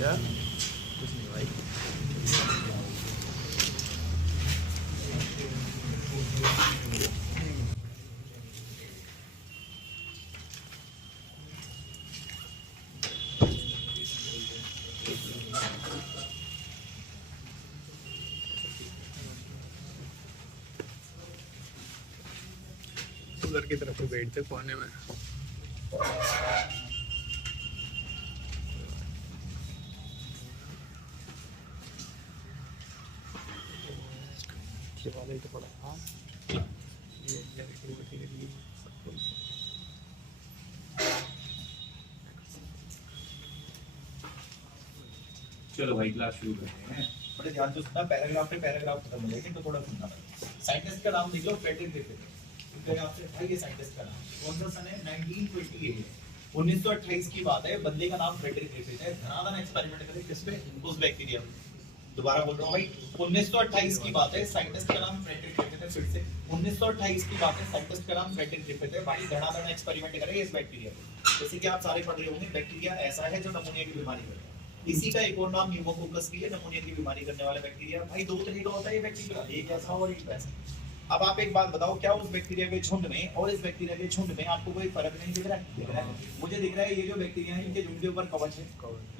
क्या कुछ नहीं भाई। उधर की तरफ बैठते कोने में। वाले तो पड़ा हाँ चलो भाई क्लास शुरू करते हैं। बड़े ध्यान से सुनना, पैराग्राफ पे पैराग्राफ खत्म हो जाएगी तो थोड़ा सुनना। साइंटिस्ट का नाम देख लो, फ्रेडरिक ग्रिफिथ। तो आपसे भाई ये साइंटिस्ट का नाम कौन सा सन है? 1928 1928 की बात है। बंदे का नाम फ्रेडरिक ग्रिफिथ है। धनाधन एक्सपेरिमेंट करे किस पे? उस बैक्टीरिया पे। दोबारा बोल रहा हूँ भाई, 1928 की बात है। साइंटिस्ट का नाम फ्रेडरिक ग्रिफिथ है। फिर से 1928 की बात है। साइंटिस्ट का नाम फ्रेडरिक ग्रिफिथ है। भाई धनाधन एक्सपेरिमेंट करे इस बैक्टीरिया पे। जैसे कि आप सारे पढ़ रहे होंगे, बैक्टीरिया ऐसा है जो नमूनिया की बीमारी करता है। इसी का एक और नाम न्यूमोकोकस भी है, नमूनिया की बीमारी करने वाला बैक्टीरिया। भाई दो तरह का होता है ये बैक्टीरिया, एक ऐसा और एक वैसा। अब आप एक बात बताओ, क्या उस बैक्टीरिया के झुंड में और इस बैक्टीरिया के झुंड में आपको कोई फर्क नहीं दिख रहा है? दिख रहा है। मुझे दिख रहा है ये जो बैक्टीरिया है इनके झुंड के ऊपर कवच है,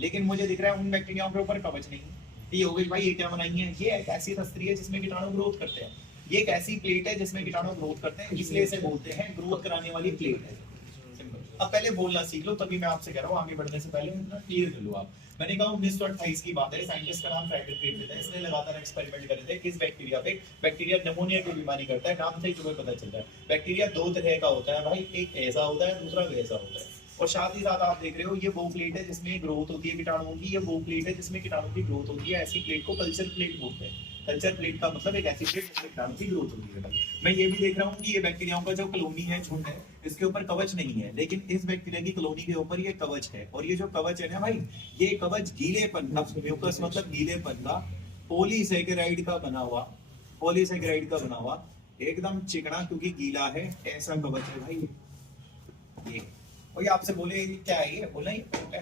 लेकिन मुझे दिख रहा है उन बैक्टीरियाओं के ऊपर कवच नहीं है। ये हो गई भाई, ये क्या बनाई है? ये एक ऐसी तस्त्री है जिसमें कीटाणु ग्रोथ करते हैं। ये एक ऐसी प्लेट है जिसमें कीटाणु ग्रोथ करते हैं, इसलिए इसे बोलते हैं ग्रोथ कराने वाली प्लेट है। अब पहले बोलना सीख लो, तभी मैं आपसे कह रहा हूँ आगे बढ़ने से पहले क्लियर कर लो आप। मैंने कहा 1928 की बात है। साइंटिस्ट का नाम फ्रेडरिक ग्रिफिथ है। इसने लगातार एक्सपेरिमेंट करे थे किस बैक्टीरिया पे? बैक्टीरिया नमूनिया की बीमारी करता है। नाम से ही तुम्हें पता चलता है। बैक्टीरिया दो तरह का होता है भाई, एक ऐसा होता है, दूसरा वैसा होता है। और साथ ही साथ आप देख रहे हो ये वो प्लेट है जिसमें ग्रोथ होती है कीटाणुओं की, ये वो प्लेट है जिसमें कीटाणु की ग्रोथ होती है। ऐसी प्लेट को कल्चर प्लेट बोलते हैं। कल्चर प्लेट का मतलब एक ऐसी प्लेट जिसमें कीटाणु की ग्रोथ होती है। मैं ये भी देख रहा हूँ कि ये बैक्टीरियाओं का जो कॉलोनी है, झुंड है, इसके ऊपर कवच नहीं है, लेकिन इस बैक्टीरिया की कॉलोनी के ऊपर ये कवच है। और ये जो कवच है ना भाई, ये कवच गीलेपन का, म्यूकस मतलब गीलेपन का, पॉलीसैकेराइड का बना हुआ, पॉलीसैकेराइड का बना हुआ, एकदम चिकना क्योंकि गीला है, ऐसा कवच है भाई ये। और ये आपसे बोले क्या है ये? बोला ये कोट है।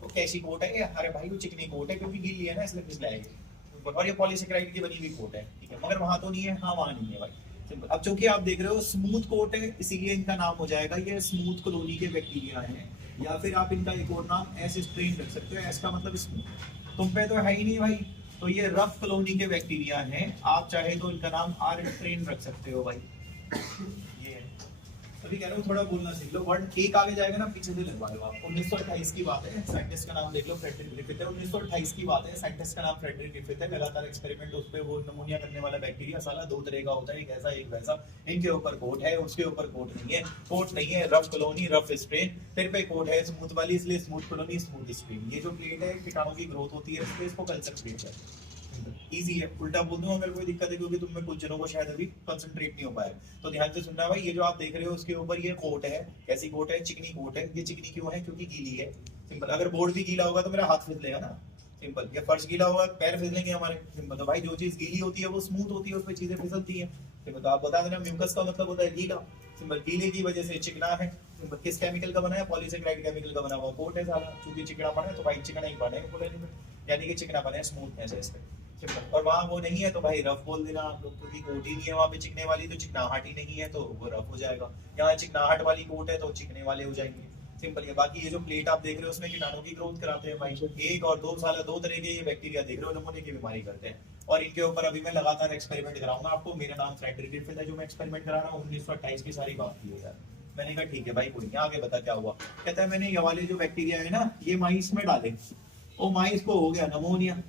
तो कैसी कोट है ये? अरे भाई वो चिकनी कोट है क्योंकि गीली है ना, इसलिए फिसलाएगी। और ये पॉलीसैकेराइड की बनी हुई कोट है, ठीक है, मगर वहां तो नहीं है। हाँ वहां नहीं है भाई, सिंपल। अब चूंकि आप देख रहे हो स्मूथ कोट है, इसीलिए इनका नाम हो जाएगा ये स्मूथ कॉलोनी के बैक्टीरिया है। या फिर आप इनका एक और नाम एस स्ट्रेन रख सकते हो। एस का मतलब स्मूथ, तुम पे तो है ही नहीं भाई, तो ये रफ कॉलोनी के बैक्टीरिया हैं। आप चाहे तो इनका नाम आर स्ट्रेन रख सकते हो भाई। ये है, अभी कह रहा हूँ थोड़ा बोलना सीख लो। वर्ड एक आगे जाएगा ना, पीछे से लगवा लो आप। 1928 की बात है। साइंटिस्ट का नाम देख लो, फ्रेडरिक ग्रिफिथ है। 1928 की बात है। साइंटिस्ट का नाम फ्रेडरिक ग्रिफिथ है। लगातार एक्सपेरिमेंट उस पे, वो नमूनिया करने वाला बैक्टीरिया साला दो तरह का होता है, एक ऐसा एक वैसा। इनके ऊपर कोट है, उसके ऊपर कोट नहीं है। कोट नहीं है, रफ कॉलोनी, रफ स्ट्रेन। फिर पे कोट है स्मूथ वाली, इसलिए स्मूथ कॉलोनी, स्मूथ स्ट्रेन। ये जो प्लेट है कीटाणु की ग्रोथ होती है, इसलिए इसको कल्चर प्लेट है। इजी है, उल्टा बोल दूं अगर कोई दिक्कत है, क्योंकि तुम में कुछ जनों को शायद अभी कंसंट्रेट नहीं हो पाया। तो ध्यान से सुनना भाई, ये जो आप देख रहे हो उसके ऊपर ये कोट है। कैसी कोट है? चिकनी कोट है। ये चिकनी क्यों है? क्योंकि गीली है, सिंपल। अगर बोर्ड भी गीला होगा तो मेरा हाथ फिसलेगा ना, सिंपल। या फर्श गीला होगा पैर फिसलेंगे हमारे, सिंपल। तो भाई जो चीज गीली होती है वो स्मूथ होती है, उसमें चीजें फिसलती है, सिंपल। तो आप बता देना म्यूकस का मतलब होता है गीला, सिंपल। गीले की वजह से चिकना है, सिंपल। किस केमिकल का बना है? पॉलीसैकेराइड केमिकल का बना हुआ कोट है साला। क्योंकि चिकना बना है तो भाई चिकना ही बना है, यानी कि चिकना बना है, स्मूथनेस है इस पे। और वहां वो नहीं है तो भाई रफ बोल देना आप लोग, क्योंकि कोट ही नहीं है वहां पे चिकने वाली, तो चिकनाहट ही नहीं है तो वो रफ हो जाएगा। यहाँ चिकनाहट वाली कोट है तो चिकने वाले हो जाएंगे, सिंपल है। बाकी ये जो प्लेट आप देख रहे हो उसमें कीटाणु की ग्रोथ कराते हैं भाई। एक और दो साल, दो तरह के ये बैक्टीरिया देख रहे हो, नमूने की बीमारी करते हैं। और इनके ऊपर अभी मैं लगातार एक्सपेरिमेंट कराऊंगा आपको। मेरा नाम फ्रेडरिक ग्रिफिथ है, जो मैं एक्सपेरिमेंट करा रहा हूँ। 1928 की सारी बात की है यार। मैंने कहा ठीक है भाई, कोई नहीं, आगे बता क्या हुआ। कहता है मैंने ये वाले जो बैक्टीरिया है ना, ये माइस में डाले, वो माइस को हो गया नमोनिया,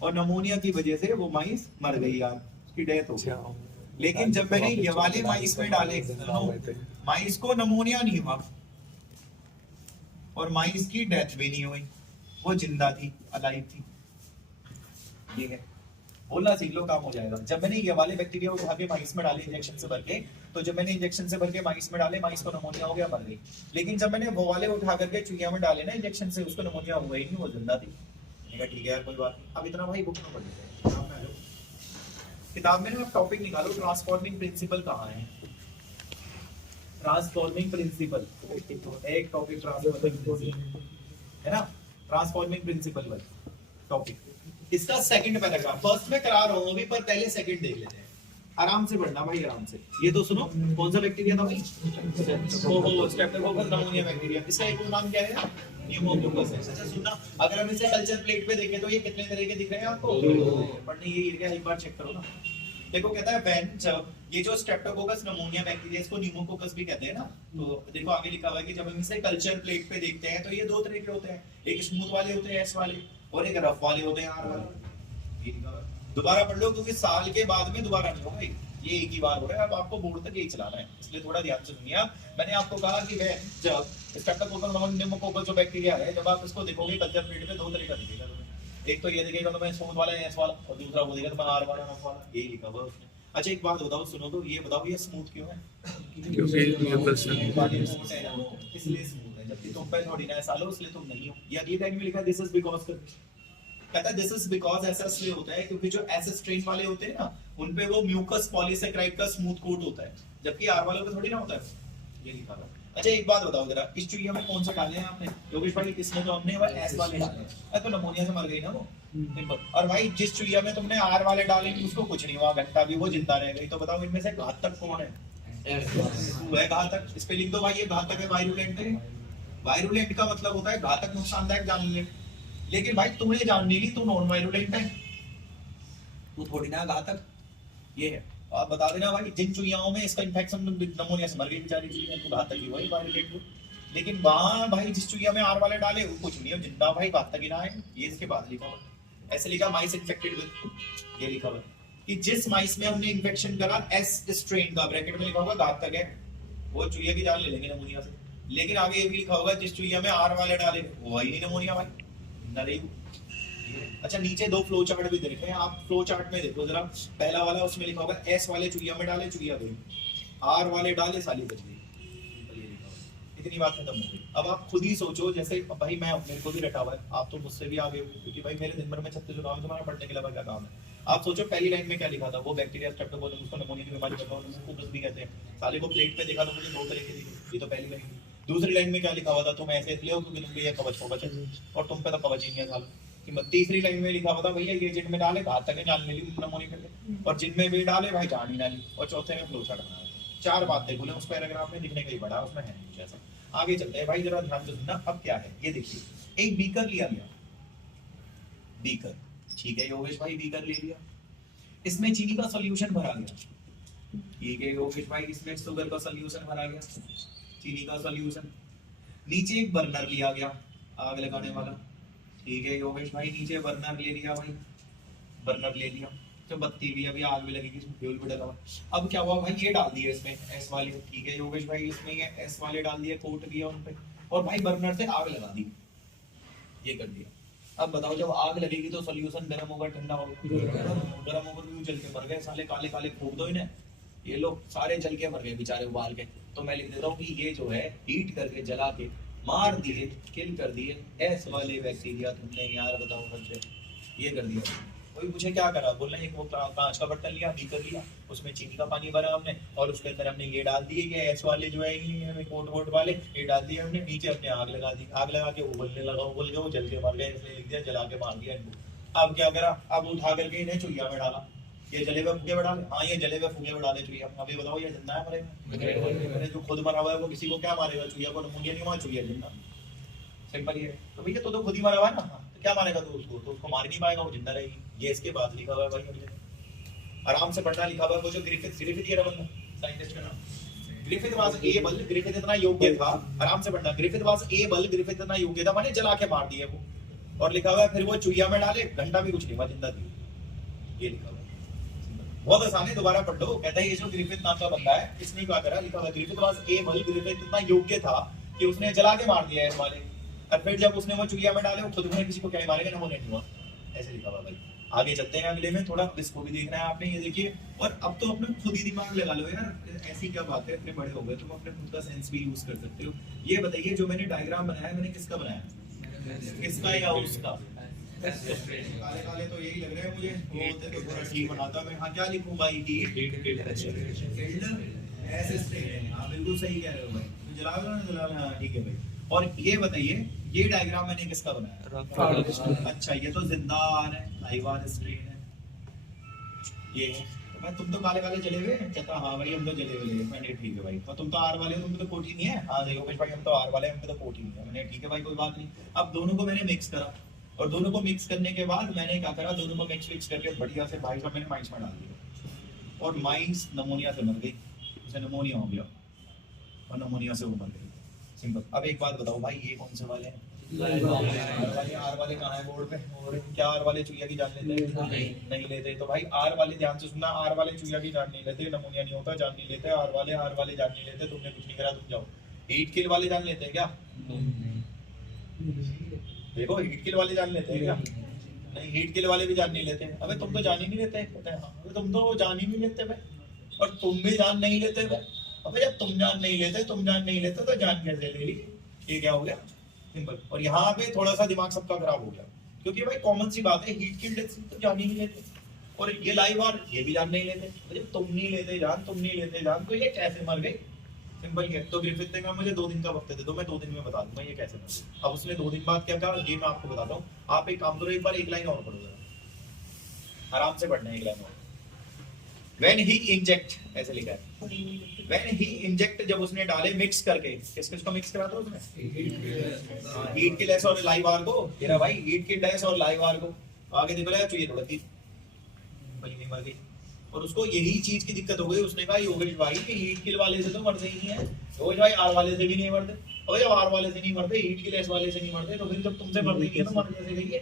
और नमोनिया की वजह से वो माइस मर गई यार, उसकी डेथ हो गई। लेकिन जब मैंने ये वाले माइस में डाले, माइस को नमोनिया नहीं हुआ और माइस की डेथ भी नहीं हुई, वो जिंदा थी, अलाइव थी। ठीक है, बोलना सीख लो, काम हो जाएगा। जब मैंने ये वाले बैक्टीरिया उठा के माइस में डाले इंजेक्शन से भर के, तो जब मैंने इंजेक्शन से भर के माइस में डाले, माइस को नमोनिया हो गया, मर गई। लेकिन जब मैंने वो वाले उठा करके चुहिया में डाले ना इंजेक्शन से, उसको नमोनिया हुआ ही नहीं, वो जिंदा थी। ठीक है यार, कोई बात नहीं। अब इतना भाई बुक में पढ़ लेते हैं। किताब में ना आप टॉपिक निकालो, ट्रांसफॉर्मिंग प्रिंसिपल कहाँ है? ट्रांसफॉर्मिंग प्रिंसिपल, एक टॉपिक ट्रांसफॉर्मिंग प्रिंसिपल है ना। ट्रांसफॉर्मिंग प्रिंसिपल वाला टॉपिक। इसका सेकंड पैराग्राफ, फर्स्ट में करा रहा हूं अभी, पर पहले सेकंड देख लेते हैं। आराम से पढ़ना भाई, आराम से। ये तो सुनो, कौन सा बैक्टीरिया था भाई? ओहो, स्ट्रेप्टोकोकस नमोनिया बैक्टीरिया। इसका एक और नाम क्या है? न्यूमोकोकस है। अच्छा सुनना, अगर हम इसे कल्चर प्लेट पे देखें तो ये कितने तरह के दिख रहे हैं आपको? पढ़ने ये एरिया एक बार चेक करो ना। देखो कहता है व्हेन, जब ये जो स्ट्रेप्टोकोकस नमोनिया बैक्टीरिया, इसको न्यूमोकोकस भी कहते हैं ना, तो देखो आगे लिखा हुआ है कि जब हम इसे कल्चर प्लेट पे देखते हैं तो ये दो तरह के होते हैं, एक स्मूथ वाले होते हैं एस वाले, और एक रफ वाले होते हैं आर वाले। ये लिखा हुआ है, दोबारा पढ़ लो क्योंकि साल के बाद में दोबारा नहीं होगा, ये एक ही बार हो रहा है। अब आपको बोर्ड तक यही चलाना है, इसलिए थोड़ा ध्यान से सुनिए। मैंने आपको कहा कि वह जब स्ट्रेप्टोकोकस न्यूमोकोकस जो बैक्टीरिया है, जब आप इसको देखोगे कल्चर प्लेट पे, दो तरह का दिखेगा तुम्हें। एक तो ये दिखेगा तुम्हें स्मूथ वाला एस वाला, और दूसरा वो दिखेगा तुम्हें आर वाला रफ वाला। ये लिखा हुआ है उसने। अच्छा एक बात बताओ, सुनो तो, ये बताओ ये स्मूथ क्यों है? क्योंकि म्यूकस है। इसलिए स्मूथ है, जबकि तुम पे थोड़ी ना ऐसा लो, इसलिए तुम नहीं हो। ये अगली लाइन में लिखा है दिस इज बिकॉज़, कहता है दिस इज बिकॉज़, ऐसा इसलिए होता है क्योंकि जो एस स्ट्रेन वाले होते हैं ना, उन पे वो म्यूकस पॉलीसैकेराइड का स्मूथ कोट होता है, जबकि आर वालों पे थोड़ी ना होता है। ये लिखा हुआ है। अच्छा एक बात बताओ जरा, इस चुईया में कौन सा डाले हैं आपने? योगेश भाई इसमें तो हमने वो एस वाले डाले हैं, तो नमोनिया से मर गई ना वो। और भाई जिस चुईया में तुमने आर वाले डाले उसको कुछ नहीं हुआ, घंटा भी वो जिंदा रह गई। तो बताओ इनमें से घातक कौन है? वो है घातक। इस पे लिख दो भाई, ये घातक है, वायरुलेंट है। वायरुलेंट का मतलब होता है घातक, नुकसानदायक, जानलेवा। लेकिन भाई तूने जान ली, तू नॉन वायरुलेंट है, तू थोड़ी ना घातक। ये है, आप बता देना भाई जिन चुईयाओं में इसका इन्फेक्शन नमोनिया से मर गई बेचारी चुईया, तो घातक ही वही वायरुलेंट। लेकिन वहां भाई जिस चुईया में आर वाले डाले वो कुछ नहीं है, जिंदा भाई घातक ही ना है। ये इसके बाद लिखा हुआ, ऐसे लिखा माइस इन्फेक्टेड विद, ये लिखा हुआ कि जिस माइस में हमने इन्फेक्शन करा एस स्ट्रेन का, ब्रैकेट में लिखा होगा घातक है, वो चुईया की जान ले लेंगे नमोनिया से। लेकिन आगे ये भी लिखा होगा जिस चुईया में आर वाले डाले वो ही नहीं नमोनिया भाई, ना रही। अच्छा नीचे दो फ्लो चार्ट भी दे रखे हैं, आप फ्लो चार्ट में देखो जरा। पहला वाला उसमें लिखा होगा एस वाले चुईया में डाले, चुईया गई, आर वाले डाले, साली बच गई। इतनी बात खत्म हो गई। अब आप खुद ही सोचो, जैसे भाई मैं, मेरे को भी रटा हुआ है, आप तो मुझसे भी आगे हो, क्योंकि भाई मेरे दिन भर में 36 काम है, तुम्हारा पढ़ने के अलावा क्या काम है? आप सोचो पहली लाइन में क्या लिखा था, वो बैक्टीरिया स्ट्रेप्टोकोकस, उसको नमोनिया की बीमारी न्यूमोकोकस भी कहते हैं। साले को प्लेट पे देखा तो मुझे दो तरह के दिखे, ये तो पहली लाइन। दूसरी लाइन में क्या लिखा हुआ था, तुम ऐसे इसलिए हो क्योंकि तुम पे ये कवच कवच है, और तुम पे तो कवच ही नहीं है साल। तीसरी लाइन में लिखा हुआ था भैया ये जिनमें डाले घातक है, जान ले ली नमोनिया करके, और जिनमें भी डाले भाई जान ही ना ली। और चौथे में फ्लो चार्ट बनाया। चार बातें बोले उस पैराग्राफ में, लिखने का ही बड़ा उसमें है कुछ ऐसा। आगे चलते हैं भाई, जरा ध्यान से सुनना। अब क्या है ये देखिए, एक बीकर लिया गया, बीकर, ठीक है योगेश भाई, बीकर ले लिया, इसमें चीनी का सॉल्यूशन भरा गया, ठीक है योगेश भाई, इसमें शुगर का सॉल्यूशन भरा गया, चीनी का सॉल्यूशन। नीचे एक बर्नर लिया गया आग लगाने वाला, ठीक है योगेश भाई, नीचे बर्नर ले लिया भाई, बर्नर ले लिया, तो बत्ती भी, अभी आग भी लगेगी, इसमें फ्यूल भी डला हुआ। अब क्या हुआ भाई, ये डाल दिया इसमें एस वाले, ठीक है योगेश भाई, इसमें ये एस वाले डाल दिए, कोट दिया उन पे, और भाई बर्नर से आग लगा दी, ये कर दिया। अब बताओ जब आग लगेगी तो सॉल्यूशन गर्म होगा ठंडा होगा? गर्म होकर भी जल के मर गए साले, काले काले फूक दो इन्हें, ये लोग सारे जल के मर गए बेचारे उबाल के। तो मैं लिख देता हूँ कि ये जो है हीट करके जला के मार दिए, किल कर दिए एस वाले बैक्टीरिया तुमने यार, बताओ बच्चे, ये कर दिया। कोई पूछे क्या करा, बोलना एक वो कांच का बर्तन लिया, बीकर लिया, उसमें चीनी का पानी भरा हमने, और उसके अंदर हमने ये डाल दिए, ये एस वाले जो है ये कोट वोट वाले, ये डाल दिए हमने, नीचे अपने आग लगा दी, आग लगा के उबलने लगा, उबल गए वो जल के मर गए, इसलिए लिख दिया जला के मार दिया इनको। अब क्या करा, अब उठा करके इन्हें चुईया में डाला, ये जले हुए फूके में डाले, हाँ ये जले हुए फूके में डाले चुईया। अभी बताओ ये जिंदा है मरेगा? जो खुद मरा हुआ है वो किसी को क्या मारेगा? चुईया को नमूनिया नहीं हुआ, चुईया जिंदा, सिंपल ही है। तो भैया तो खुद ही मरा हुआ है ना, तो क्या मारेगा तो उसको मार नहीं पाएगा, वो जिंदा रहेगी। ये इसके बाद लिखा हुआ है भाई, आराम से पढ़ना, लिखा हुआ है वो जो ग्रिफिथ ये रहा बंदा, साइंटिस्ट का नाम ग्रिफिथ वाज एबल, ग्रिफिथ इतना योग्य था, आराम से पढ़ना, ग्रिफिथ वाज एबल, ग्रिफिथ इतना योग्य था, माने जला के मार दिया वो। और लिखा हुआ है फिर वो चुईया में डाले, घंटा भी कुछ नहीं हुआ, जिंदा थी, ये लिखा हुआ है। बहुत आसान है, दोबारा पढ़ लो। कहता है ये जो ग्रिफिथ नाम का बंदा है, इसने क्या करा, लिखा हुआ ग्रिफिथ वाज एबल, ग्रिफिथ इतना योग्य था कि उसने जला के मार दिया है इस वाले, और फिर जब उसने वो चुईया में डाले, वो खुद में किसी को क्या मारेगा, नमोनिया नहीं हुआ, ऐसे लिखा हुआ भाई। आगे चलते हैं अगले में, थोड़ा इसको भी देखना है आपने, ये देखिए। और अब तो अपने खुद ही दिमाग लगा लो यार, ऐसी क्या बात है, इतने बड़े हो गए तुम, अपने खुद का सेंस भी यूज कर सकते हो। ये बताइए जो मैंने डायग्राम बनाया, मैंने किसका बनाया, इसका या उसका? काले काले तो यही लग रहे हैं मुझे, वो होते तो थोड़ा ठीक बनाता मैं। हाँ क्या लिखूं भाई, ऐसे स्ट्रेट है, हाँ बिल्कुल सही कह रहे हो भाई, तो जला लो ना, जला लो, हाँ ठीक है भाई। और ये बताइए ये डायग्राम मैंने किसका बनाया? अच्छा ये तो जिंदा आर है, लाइव आर स्ट्रेन है, ये है। तो मैं तुम तो काले काले चले हुए, कहता हाँ भाई हम तो जले हुए। मैंने ठीक है भाई, और तुम तो आर वाले हो, तुम तो कोट ही नहीं है। हाँ देखो भाई हम तो आर वाले हैं, हम तो कोट ही नहीं है। मैंने ठीक है भाई कोई बात नहीं। अब दोनों को मैंने मिक्स करा, और दोनों को मिक्स करने के बाद मैंने क्या करा, दोनों को मिक्स करके बढ़िया से भाई साहब मैंने माइस में डाल दिया, और माइस नमोनिया से मर गई, उसे नमोनिया हो गया और नमोनिया से वो मर गई। सिंपल। अब एक बात बताओ भाई ये कौन से वाले हैं? आर वाले कहाँ है बोर्ड पे? और क्या आर वाले चुहिया की जान लेते हैं? नहीं लेते। तो भाई आर वाले ध्यान से सुनना, आर वाले चुहिया की जान नहीं लेते, नमोनिया नहीं होता, जान नहीं लेते। आर वाले जान नहीं लेते, तुमने कुछ नहीं करा तुम जाओ। हीट किल वाले जान लेते हैं क्या? देखो हीट किल वाले जान लेते हैं क्या? नहीं, हीट किल वाले भी जान नहीं लेते। अबे तुम तो जान ही नहीं लेते। कहते हैं हाँ, तुम तो जान ही नहीं लेते भाई, और तुम भी जान नहीं लेते भाई। अबे जब तुम जान नहीं लेते तो जान कैसे ले ली? ये क्या हो गया? सिंपल। और यहाँ पे थोड़ा सा दिमाग सबका खराब हो गया, क्योंकि भाई कॉमन सी बात है, हीट किल डेथ तो जान ही नहीं लेते, और ये लाइव आर ये भी जान नहीं लेते। जब तुम नहीं लेते जान तो ये कैसे मर गई? सिंपल है। तो ग्रिफिथ ने कहा मुझे 2 दिन का वक्त दे दो, मैं 2 दिन में बता दूंगा ये कैसे मर गई। अब उसने 2 दिन बाद क्या कहा ये मैं आपको बताता हूँ। आप एक काम करो, एक बार एक लाइन और पढ़ो जरा, आराम से पढ़ना है एक लाइन और। When he inject, ऐसे लिखा है, When he inject, जब उसने डाले मिक्स करके, किसको मिक्स करा था उसने? हीट किल एस और लाइव आर को। तेरा भाई हीट किल एस और लाइव आर को आगे देखो यार, चाहिए थोड़ा थी भाई नहीं मर गई। और उसको यही चीज की दिक्कत हो गई। उसने कहा योगेश भाई कि हीट किल वाले से तो मरते ही नहीं है, योगेश भाई आर वाले से भी नहीं मरते, और जब आर वाले से नहीं मरते, हीट किल एस वाले से नहीं मरते, तो फिर जब तुमसे मरते ही है तो मर कैसे गई है?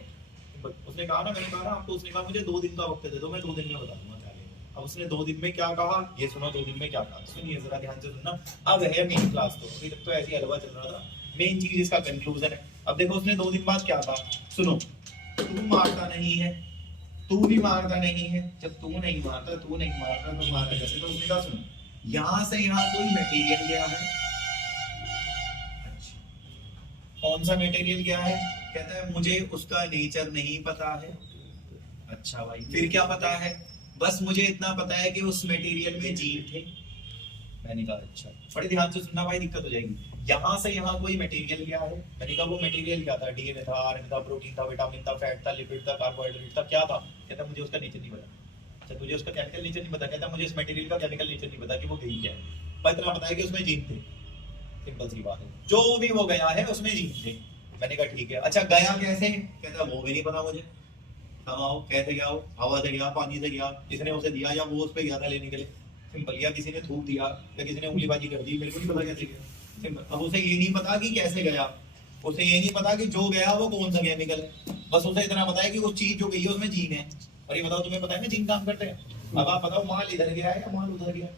उसने कहा ना, मैंने कहा ना आपको, उसने कहा मुझे 2 दिन का वक्त दे दो, मैं 2 दिन में बता दूंगा। अब उसने 2 दिन में क्या कहा ये सुनो, 2 दिन में क्या कहा सुनिए जरा ध्यान से सुनना। अब है मेन क्लास, तो अभी तक तो ऐसी हलवा चल रहा था, मेन चीज इसका कंक्लूजन है। अब देखो उसने 2 दिन बाद क्या कहा, सुनो। तू मारता नहीं है, तू भी मारता नहीं है, जब तू नहीं मारता तो मारा कैसे? तो उसने कहा सुनो, यहाँ से यहाँ कोई मटेरियल गया है। कौन सा मटेरियल गया है? कहता है मुझे उसका नेचर नहीं पता है। अच्छा भाई फिर क्या पता है? बस मुझे इतना पता है कि उस मटेरियल में जीन थे। मैंने कहा अच्छा, बड़े ध्यान से सुनना भाई, दिक्कत हो जाएगी। यहाँ से यहाँ कोई मटेरियल गया है। मैंने कहा वो मटेरियल क्या था? डीएनए था, आरएनए था, प्रोटीन था, विटामिन था, फैट था, लिपिड था, कार्बोहाइड्रेट था, क्या था? कहता मुझे उसका नेचर नहीं पता। अच्छा तुझे उसका केमिकल नेचर नहीं पता? कहता मुझे इस मटेरियल का केमिकल नेचर नहीं पता कि वो गई क्या है, पर इतना पता है कि उसमें जीन थे। सिंपल सी बात है, जो भी वो गया है उसमें जीन थे। मैंने कहा ठीक है। अच्छा गया कैसे? कहता वो भी नहीं पता मुझे। आओ कैसे गया हो? हवा से गया, पानी से गया, किसने उसे दिया, या वो उस पे गया था लेने के लिए? सिंपल। या किसी ने थूक दिया, या किसी ने उंगलीबाजी कर दी, मेरे को नहीं पता कैसे गया। सिंपल। अब उसे ये नहीं पता कि कैसे गया, उसे ये नहीं पता कि जो गया वो कौन सा केमिकल है, बस उसे इतना पता है कि वो चीज जो गई है उसमें जीन है। और ये बताओ तुम्हें पता है ना जीन काम करते हैं? अब आप बताओ माल इधर गया है या माल उधर गया?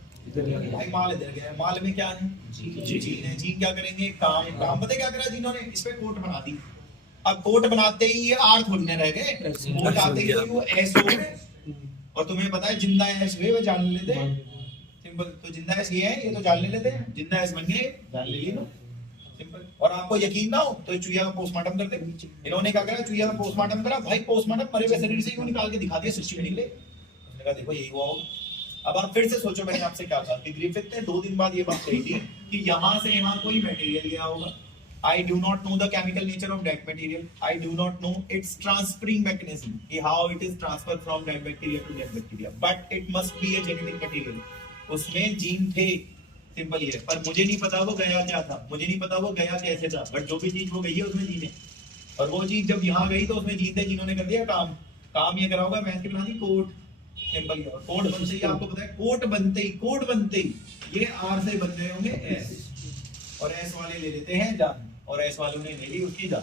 भाई माल इधर गया है, माल में क्या है? जीन है। जीन क्या करेंगे? काम पता क्या करा जीनों ने? इस पे कोट बना दी। अब कोट बनाते ही ये आर थोड़ी ना रह गए, कोट आते ही वो एस हो गए। और तुम्हें पता है जिंदा एस हुए वो जान लेते हैं। सिंपल। तो जिंदा एस ये है, ये तो जान ले लेते हैं। जिंदा एस बन गए, जान ले ली ना। सिंपल। और आपको यकीन ना हो तो चुहिया का पोस्टमार्टम कर दे। इन्होंने क्या करा? चुहिया का पोस्टमार्टम करा। भाई पोस्टमार्टम मरे हुए शरीर से क्यों निकाल के दिखा दिया? सृष्टि में निकले। उसने कहा देखो यही हुआ होगा। अब आप फिर से सोचो, मैंने आपसे क्या कहा कि ग्रिफिथ ने 2 दिन बाद ये बात कही थी कि यहाँ से यहाँ कोई मटेरियल गया होगा। I do not know the chemical nature of that material. I do not know its transferring mechanism, how it is transferred from that bacteria to that bacteria. But it must be a genetic material. उसमें gene थे। Simple ये। पर मुझे नहीं पता वो गया क्या था, मुझे नहीं पता वो गया कैसे था, बट जो भी चीज वो गई है उसमें जीन है। और वो चीज जब यहाँ गई तो उसमें जीन थे, जिन्होंने कर दिया काम ये करा होगा। मैथ की बना दी कोट। सिंपल। कोट बनते ही आपको पता है, कोट बनते ही ये आर से बन रहे होंगे एस, और एस वाले ले लेते हैं जान, और एस वालों ने ले ली उसकी जान।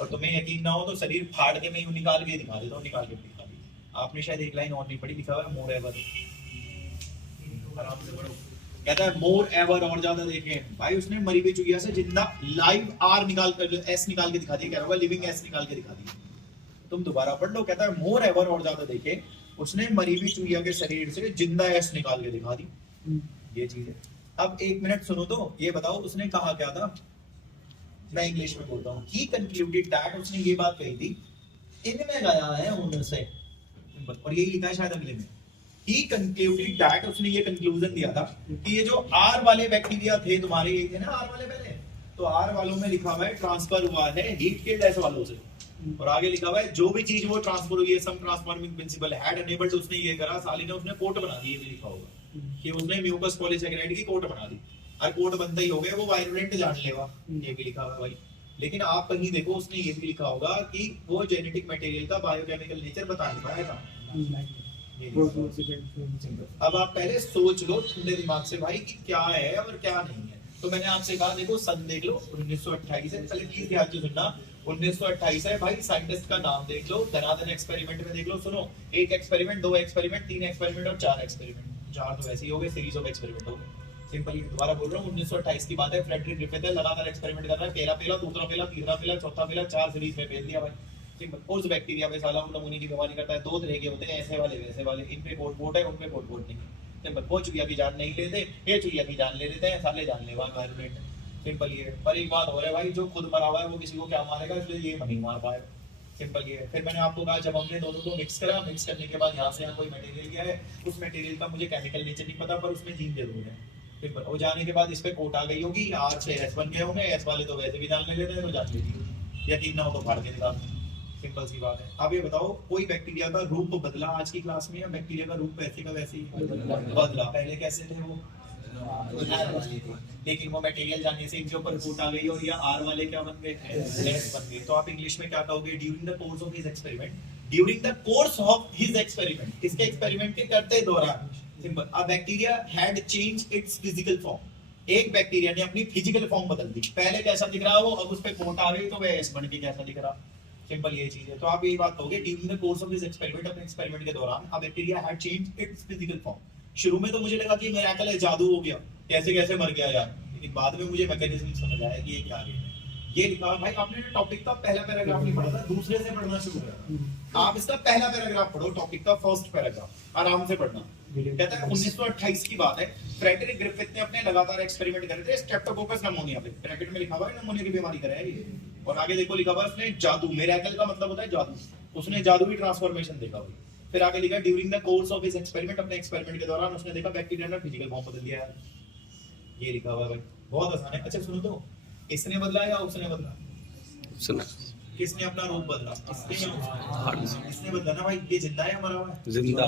और तुम्हें यकीन ना हो तो शरीर फाड़ के मैं यूं निकाल के दिखा देता हूँ, निकाल के दिखा दी। आपने शायद एक लाइन और नहीं पढ़ी, लिखा हुआ है मोर एवर। आराम से पढ़ो। कहता है मोर एवर, और ज्यादा देखें। भाई उसने मरी हुई चुहिया से जिंदा लाइव आर निकाल कर एस निकाल के दिखा दिया, कह रहा होगा लिविंग एस निकाल के दिखा दिया। तुम दोबारा पढ़ लो। कहता है मोर एवर, और ज्यादा देखे, उसने मरी हुई चुहिया के शरीर से जिंदा एस निकाल के दिखा दी। ये चीज है। अब 1 मिनट सुनो तो ये बताओ उसने कहा क्या था? मैं इंग्लिश में बोलता हूँ। He concluded that, उसने ये बात कही थी, इनमें गया है उनसे, और यही लिखा है शायद अगले में। He concluded that, उसने ये कंक्लूजन दिया था कि ये जो आर वाले बैक्टीरिया थे तुम्हारे, ये थे ना आर वाले पहले, तो आर वालों में लिखा हुआ है ट्रांसफर हुआ है हीट के डैश वालों से, और आगे लिखा हुआ है जो भी चीज वो ट्रांसफर हुई है सम ट्रांसफॉर्मिंग प्रिंसिपल हैड एनेबल्ड, उसने ये करा साली ने उसने कोट बना दी, ये भी लिखा होगा कि उसने म्यूकस पॉलीसैकेराइड की कोट बना दी, और कोट बनता ही हो गया वो वायरुलेंट जान लेगा, ये भी लिखा हुआ है भाई। लेकिन आप कहीं देखो उसने ये भी लिखा होगा कि वो जेनेटिक मटेरियल का बायोकेमिकल नेचर बता नहीं पाया था। अब आप पहले सोच लो ठंडे दिमाग से भाई कि क्या है और क्या नहीं है। तो मैंने आपसे कहा देखो सन देख लो 1928 है, पहले प्लीज ध्यान से सुनना, 1928 है भाई, साइंटिस्ट का नाम देख लो, धनाधन एक्सपेरिमेंट में देख लो, सुनो, एक एक्सपेरिमेंट, दो एक्सपेरिमेंट, तीन एक्सपेरिमेंट और चार एक्सपेरिमेंट, चार तो वैसे ही हो गए, सीरीज ऑफ एक्सपेरिमेंट हो गए। सिंपली दोबारा बोल रहा हूँ 1928 की बात है, फ्रेडरिक ग्रिफिथ है, लगातार एक्सपेरिमेंट कर रहा है, पहला पहला, दूसरा पहला, तीसरा पहला, चौथा पहला, चार सीरीज में फेल दिया भाई। उस बैक्टीरिया पे साला वो नमूने की बीमारी करता है, दो तरह के होते हैं, ऐसे वाले वैसे वाले, इन पे कोट है, उन पे कोट नहीं। सिंपल, वो चुहिया की जान नहीं लेते, ये चुहिया की जान ले लेते हैं, साले जान लेवा एनवायरनमेंट। सिंपल ये। पर एक बात हो रहा है भाई, जो खुद मरा हुआ है वो किसी को क्या मारेगा, इसलिए ये नहीं मार पाएगा। सिंपल ये। फिर मैंने आपको कहा जब हमने दोनों को मिक्स करा, मिक्स करने के बाद यहाँ से यहाँ कोई मटेरियल गया है, उस मटेरियल का मुझे केमिकल नेचर नहीं पता, पर उसमें जीन जरूर है। सिंपल। वो जाने के बाद इस पे कोट आ गई होगी, आर से एस बन गए होंगे, एस वाले तो वैसे भी जान ले लेते हैं, तो जान लीजिए, यकीन ना हो तो फाड़ के निकाल। सिंपल सी बात है। अब ये बताओ कोई बैक्टीरिया का रूप बदला आज की क्लास में, या बैक्टीरिया का रूप वैसे का वैसे ही बदला? पहले कैसे थे वो? लेकिन वो मटेरियल जाने से इनके ऊपर कोट आ गई और ये आर वाले क्या बन गए, एस बन गए। तो आप इंग्लिश में क्या कहोगे? During the course of his experiment, during the course of his experiment, इसके एक्सपेरिमेंट के करते दौरान। Simple. A bacteria had changed it's physical form, एक बैक्टीरिया ने अपनी फिजिकल फॉर्म बदल दी, पहले कैसा दिख रहा वो, अब उस पे कोट आ गई तो वह एस बन के कैसा दिख रहा। सिंपल ये चीज है। तो आप यही बात कहोगे during the course of this experiment, अपने एक्सपेरिमेंट के दौरान a bacteria had changed it's physical form. शुरू में तो मुझे लगा कि मिरेकल है, जादू हो गया, कैसे कैसे मर गया यार, लेकिन बाद में मुझे मैकेनिज्म समझ आया कि ये क्या है। ये लिखा भाई आपने टॉपिक का पहला पैराग्राफ नहीं पढ़ा था, दूसरे से पढ़ना शुरू करा। आप इसका पहला पैराग्राफ पढ़ो, टॉपिक का फर्स्ट पैराग्राफ आराम से पढ़ना। कहता है 1928 की बात है, फ्रेडरिक ग्रिफिथ ने अपने लगातार एक्सपेरिमेंट करे थे स्ट्रेप्टोकोकस नमोनिया पे, ब्रैकेट में लिखा हुआ है नमोनिया की बीमारी कराया ये, और आगे देखो लिखा हुआ है उसने जादू, मिरेकल का मतलब होता है जादू, उसने जादुई ट्रांसफॉर्मेशन देखा हुआ। फिर आगे लिखा during the course of his experiment, अपने एक्सपेरिमेंट के दौरान उसने देखा बैक्टीरिया ने फिजिकल फॉर्म बदल दिया है। ये लिखा हुआ है भाई, बहुत आसान है। अच्छा सुनो तो, इसने बदला या उसने बदला? सुना। किसने अपना रूप बदला? इसने बदला ना भाई। ये जिंदा है मरा हुआ है? जिंदा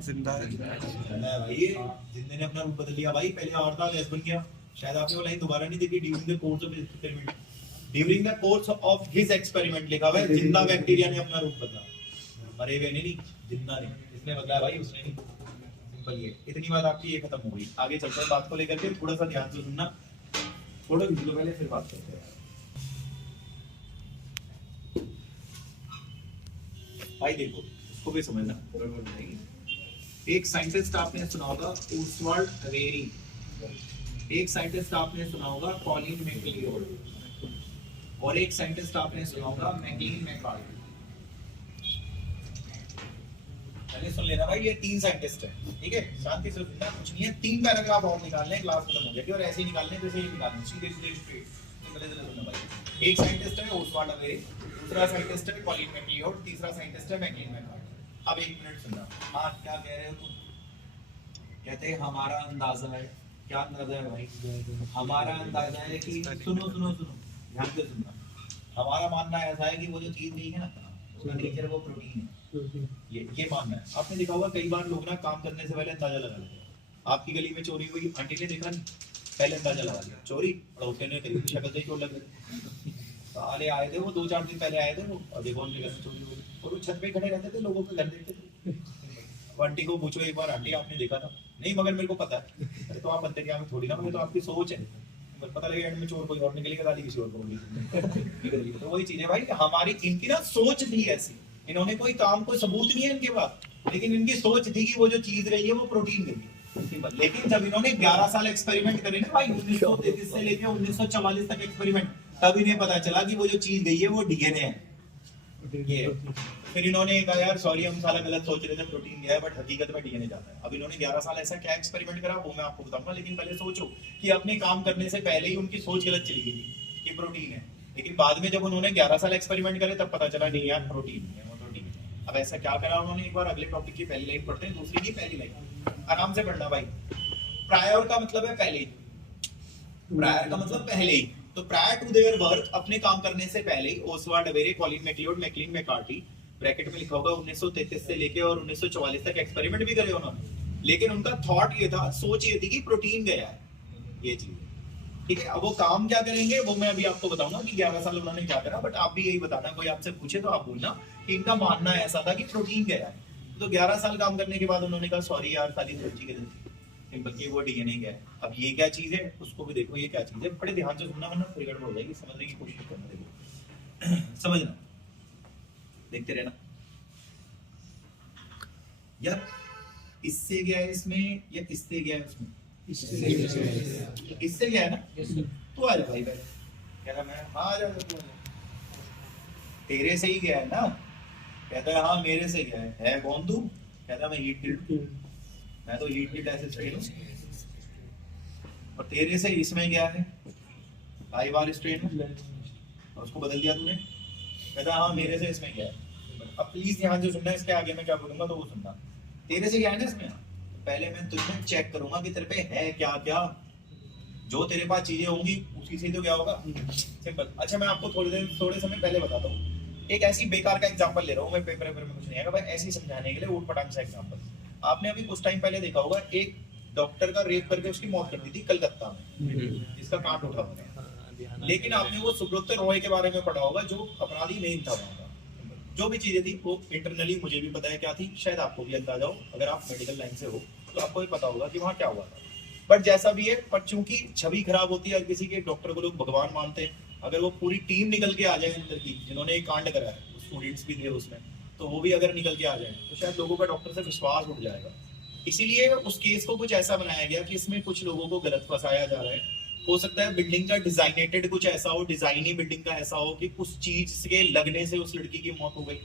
जिंदा है भाई, जिंदे ने अपना रूप बदल लिया भाई। पहले और था, लेस बन गया। शायद आपने वो लाइन दोबारा नहीं देखी, during the course of his experiment, during the course of his experiment लिखा हुआ है, जिंदा बैक्टीरिया ने अपना रूप बदला, मरे हुए नहीं, जिंदा नहीं, इसने बदला भाई, उसने नहीं। सिंपल ये। इतनी बात आपकी ये खत्म हो गई। आगे चलते हैं बात को लेकर के, थोड़ा सा ध्यान से सुनना, थोड़ा वीडियो पहले फिर बात करते हैं भाई। देखो इसको भी समझना, एक साइंटिस्ट आपने सुना होगा ओस्वाल्ड रेरी, एक साइंटिस्ट आपने सुना होगा कॉलिन मैकलियोड, और एक साइंटिस्ट आपने सुना होगा मैकलिन मैककार्टी। पहले सुन लेना भाई, ये तीन साइंटिस्ट हैं, ठीक है? शांति से सुनना, कुछ नहीं है, तीन पैराग्राफ और निकालने, क्लास खत्म हो जाएगी, और ऐसे ही निकालने जैसे ये निकालने, सीधे सीधे स्ट्रेट। पहले सुनना भाई, एक साइंटिस्ट है ओस्वाल्ड रेरी, दूसरा साइंटिस्ट है कॉलिन मैकलियोड, तीसरा साइंटिस्ट है मैकलिन मैककार्टी। अब एक मिनट सुनना। हाँ क्या कह रहे हो तुम? कहते हैं हमारा अंदाजा है। क्या अंदाजा है भाई? हमारा अंदाजा है कि, सुनो सुनो सुनो ध्यान से सुनना, हमारा मानना ऐसा है कि वो जो चीज नहीं है ना, उसका नेचर वो प्रोटीन है, ये मानना है। आपने देखा होगा कई बार लोग ना काम करने से पहले अंदाजा लगा लेते हैं। आपकी गली में चोरी हुई, आंटी ने देखा नहीं, पहले अंदाजा लगा लिया चोरी, पड़ोसी ने कहीं शक्ल से ही चोर लग गई, साले आए थे वो 2-4 दिन पहले आए थे वो, और देखो उनके घर में चोरी हुई, और वो छत पे खड़े रहते थे, लोगों के घर देखते थे। आंटी को पूछो एक बार, आंटी आपने देखा था? नहीं मगर मेरे को पता है। अरे तो आप अंतर्यामी में थोड़ी ना, मुझे तो आपकी सोच है, पता लगे एंड में चोर कोई और निकलेगा, दादी किसी और को होगी। तो वही चीज है भाई, हमारी इनकी ना सोच थी ऐसी, इन्होंने कोई काम, कोई सबूत नहीं है इनके पास, लेकिन इनकी सोच थी कि वो जो चीज रही है वो प्रोटीन रही है। लेकिन जब इन्होंने 11 साल एक्सपेरिमेंट करे ना भाई, 1933 से लेकर 1944 तक एक्सपेरिमेंट, तब इन्हें पता चला कि वो जो चीज गई है वो डीएनए है। ये फिर इन्होंने कहा यार सॉरी हम साला गलत सोच रहे थे, प्रोटीन गया है, बट हकीकत में डीएनए जाता है। अब इन्होंने 11 साल ऐसा क्या एक्सपेरिमेंट करा वो मैं आपको बताऊंगा, लेकिन पहले सोचो कि अपने काम करने से पहले ही उनकी सोच गलत चली गई थी कि प्रोटीन है, लेकिन बाद में जब उन्होंने 11 साल एक्सपेरिमेंट करे तब पता चला नहीं यार प्रोटीन है, वो प्रोटीन है। अब ऐसा क्या करा उन्होंने, एक बार अगले टॉपिक की पहली लाइन पढ़ते हैं, दूसरी की पहली लाइन आराम से पढ़ना भाई। प्रायर का मतलब है पहले, प्रायर का मतलब पहले ही। तो प्रायर टू देयर वर्क, अपने काम करने से पहले ही, Oswald Avery, Colin MacLeod, Maclyn McCarty, bracket में लिखा होगा 1933 से लेके और 1944 तक एक्सपेरिमेंट भी करे उन्होंने, लेकिन उनका थॉट ये था, सोच ये थी कि प्रोटीन गया है, ये चीज। ठीक है, अब वो काम क्या करेंगे वो मैं अभी आपको बताऊंगा कि 11 साल उन्होंने क्या करा, बट आप भी यही बताना, कोई आपसे पूछे तो आप बोलना कि इनका मानना ऐसा था कि प्रोटीन गया है। तो 11 साल काम करने के बाद उन्होंने कहा सॉरी यार, खाली सोची के दिन, बल्कि वो डीएनए गया है। अब ये क्या चीज है उसको भी देखो, ये क्या चीज है, बड़े ध्यान से सुनना वरना फिर गड़बड़ हो जाएगी, समझने की कोशिश करना, देखो समझना, देखते रहना यार। इससे गया है इसमें या इससे गया है उसमें? इससे गया है ना, तो आ जा भाई भाई, कहता मैं हाँ आ जा, तेरे से ही गया है ना, कहता है हाँ मेरे से गया है कौन तू? कहता मैं हीट टिल्ट, मैं तो हीट टिल्ट ऐसे स्ट्रेन हूँ, और तेरे से इसमें गया है आई बार स्ट्रेन, और उसको बदल दिया तूने, कहता हाँ मेरे से इसमें गया है। अब प्लीज ध्यान से सुनना, इसके आगे मैं क्या बोलूंगा तो वो सुनना। तेरे से गया है ना इसमें, पहले मैं तुझे चेक करूंगा कि तेरे पे है क्या क्या, जो तेरे पास चीजें होंगी उसी से तो क्या होगा, सिंपल। अच्छा मैं आपको थोड़े समय पहले बताता हूँ, एक ऐसी बेकार का एग्जांपल ले रहा हूँ मैं, पेपर में कुछ नहीं आएगा भाई, ऐसे ही समझाने के लिए ऊट पटांग सा एग्जांपल। आपने अभी कुछ टाइम पहले देखा होगा, एक डॉक्टर का रेप करके उसकी मौत कर दी थी कलकत्ता में, जिसका कांट उठा हुआ, लेकिन आपने वो सुब्रत रॉय के बारे में पढ़ा होगा, जो अपराधी मेन था वहां का। जो भी चीजें थी वो इंटरनली मुझे भी पता है क्या थी, शायद आपको भी अंदाजा हो, अगर आप मेडिकल लाइन से हो तो आपको भी पता होगा कि वहाँ क्या हुआ था। बट जैसा भी है, पर चूंकि छवि खराब होती है किसी के, डॉक्टर को लोग भगवान मानते हैं, अगर वो पूरी टीम निकल के आ जाए अंदर की जिन्होंने एक कांड करा है, स्टूडेंट्स भी थे उसमें, तो वो भी अगर निकल के आ जाए तो शायद लोगों का डॉक्टर से विश्वास उठ जाएगा। इसीलिए उस केस को कुछ ऐसा बनाया गया कि इसमें कुछ लोगों को गलत फंसाया जा रहा है। हो सकता है बिल्डिंग का डिजाइनेटेड कुछ ऐसा हो, डिजाइन ही बिल्डिंग का ऐसा हो कि उस चीज के लगने से उस लड़की की मौत हो गई,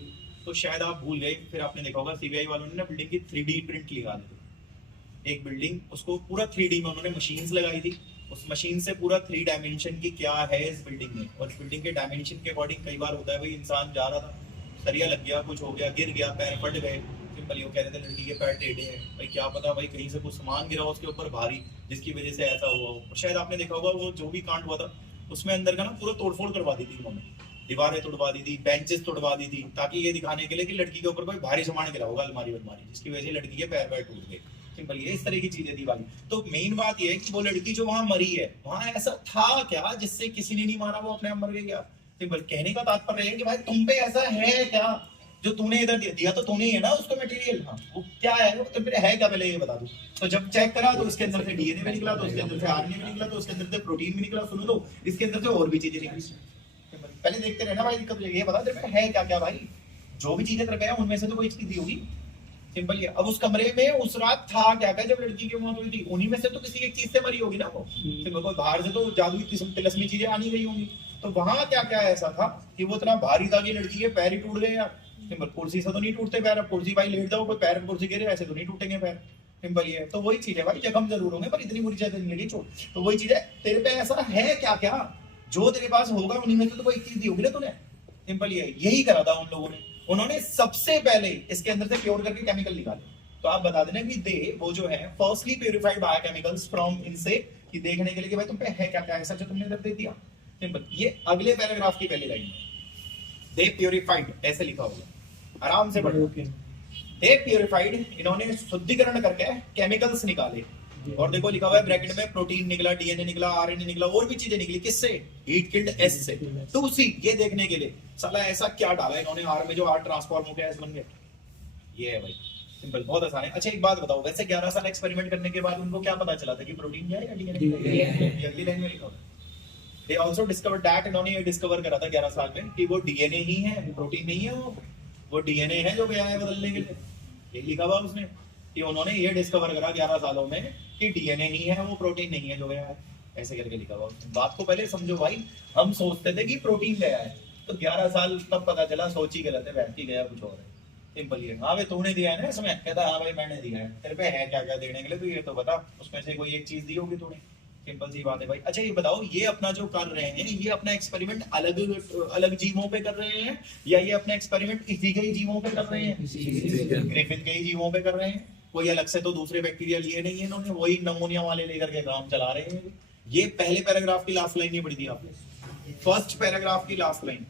तो शायद आप भूल गए। फिर आपने देखा होगा सीबीआई वालों ने ना बिल्डिंग की 3D प्रिंट निकाली थी, एक बिल्डिंग, उसको पूरा 3D में उन्होंने मशीन्स लगाई थी, उस मशीन से पूरा 3 डायमेंशन की क्या है इस बिल्डिंग में, और इस बिल्डिंग के डायमेंशन के अकॉर्डिंग कई बार होता है भाई, इंसान जा रहा था, सरिया लग गया, कुछ हो गया, गिर गया, पैर फट गए, सिंपल ये कह रहे थे लड़की के पैर टेढ़े हैं, भाई क्या पता भाई कहीं से कुछ सामान गिरा उसके ऊपर भारी, जिसकी वजह से ऐसा हुआ हो। शायद आपने देखा होगा वो जो भी कांड हुआ था उसमें अंदर का ना पूरा तोड़फोड़ करवा दी थी उन्होंने, दीवारें तोड़वा दी थी, बेंचेस तोड़वा दी थी, ताकि ये दिखाने के लिए कि लड़की के ऊपर कोई भारी सामान गिरा होगा, अलमारी अलमारी, जिसकी वजह से लड़की के पैर पैर टूट गए, सिंपल ये इस तरह की चीजें थी वाली। तो मेन बात ये है कि वो लड़की जो वहां मरी है, वहां ऐसा था क्या जिससे किसी ने नहीं मारा, वो अपने आप मर गई क्या? सिंपल कहने का तात्पर्य है कि भाई तुम पे ऐसा है क्या जो तूने इधर दिया, तो तूने ही है ना उसको मटेरियल, हाँ वो क्या है, वो तुम पे है क्या पहले ये बता दो। तो जब चेक करा तो उसके अंदर से डीएनए भी निकला, तो उसके अंदर से आरएनए भी निकला, तो उसके अंदर से प्रोटीन भी निकला, सुनो तो इसके अंदर से और भी चीजें निकली। पहले देखते रहना भाई, दिक्कत ये बता तेरे पे है क्या क्या भाई, जो भी चीजें तेरे पे है उनमें से तो कोई चीज दी होगी, सिंपल ये। अब उस कमरे में उस रात था क्या क्या जब लड़की की मौत हुई थी, उन्हीं में से तो किसी एक चीज से मरी होगी ना वो, सिंपल कोई बाहर से तो जादुई तिलस्मी चीजें आनी गई होंगी। तो वहां क्या क्या ऐसा था कि वो इतना भारी था कि लड़की के पैर ही टूट गए यार, सिंपल। कुर्सी से तो नहीं टूटते पैर, अब कुर्सी भाई लेट जाओ कोई पैर कुर्सी गिरे ऐसे तो नहीं टूटेंगे पैर, सिंपल ये है। तो वही चीज है भाई, जख्म जरूर होंगे पर इतनी बुरी चीज नहीं लगी चोट। तो वही चीज है, तेरे पे ऐसा है क्या क्या जो तेरे पास होगा उन्हीं में से तो कोई चीज दी होगी ना तूने, सिंपल ये। यही करा था उन लोगों ने, उन्होंने सबसे पहले इसके अंदर से प्योर करके केमिकल निकाले। तो आप बता देना कि दे वो जो है फर्स्टली प्यूरिफाइड बायोकेमिकल्स फ्रॉम इनसे, कि देखने के लिए कि भाई तुम पे है क्या क्या ऐसा जो तुमने इधर दे दिया, सिंपल। ये अगले पैराग्राफ की पहली लाइन में दे प्यूरिफाइड ऐसे लिखा होगा, आराम से पढ़ो। दे प्यूरिफाइड, इन्होंने शुद्धिकरण करके केमिकल्स निकाले, और देखो लिखा हुआ है ब्रैकेट में प्रोटीन निकला, डीएनए निकला, आरएनए निकला, और भी चीजें निकली, किससे? हीट किल्ड एस से। तो उसी ये देखने के लिए साला ऐसा क्या डाला इन्होंने आर में जो आर ट्रांसफॉर्म हो गया एस बन गया, ये है भाई, सिंपल, बहुत आसान है। अच्छा एक बात बताओ, वैसे 11 साल एक्सपेरिमेंट करने के बाद उनको क्या पता चला था कि प्रोटीन क्या है या डीएनए? अगली लाइन में लिखा हुआ है दे आल्सो डिस्कवर्ड दैट, इन्होंने ये डिस्कवर करा था 11 साल में कि वो डीएनए ही है, प्रोटीन नहीं है, वो डीएनए है जो गया है बदलने के लिए। ये लिखा हुआ उसने कि उन्होंने ये डिस्कवर करा 11 सालों में कि डीएनए ही है, वो प्रोटीन नहीं है जो गया है, ऐसे करके लिखा हुआ। बात को पहले समझो भाई, हम सोचते थे कि प्रोटीन गया है, तो 11 साल तब पता चला सोच ही गलत है, बैठ ही गया कुछ और है, सिंपल ये। हाँ भाई तूने दिया है ना इसमें, कहता हाँ भाई मैंने दिया है, तेरे पे है क्या क्या देने के लिए, तो ये तो बता उसमें से कोई एक चीज दी होगी तूने, सिंपल सी बात है भाई। अच्छा ये बताओ, ये अपना जो कर रहे हैं, ये अपना एक्सपेरिमेंट अलग अलग जीवों पे कर रहे हैं या ये अपना एक्सपेरिमेंट इसी के ही जीवों पे कर रहे हैं? ग्रिफिथ के ही जीवों पे कर रहे हैं, कोई अलग से तो दूसरे बैक्टीरिया लिए नहीं है इन्होंने, वही नमूनिया वाले लेकर के काम चला रहे हैं। ये पहले पैराग्राफ की लास्ट लाइन नहीं पढ़ी थी आपने, फर्स्ट पैराग्राफ की लास्ट लाइन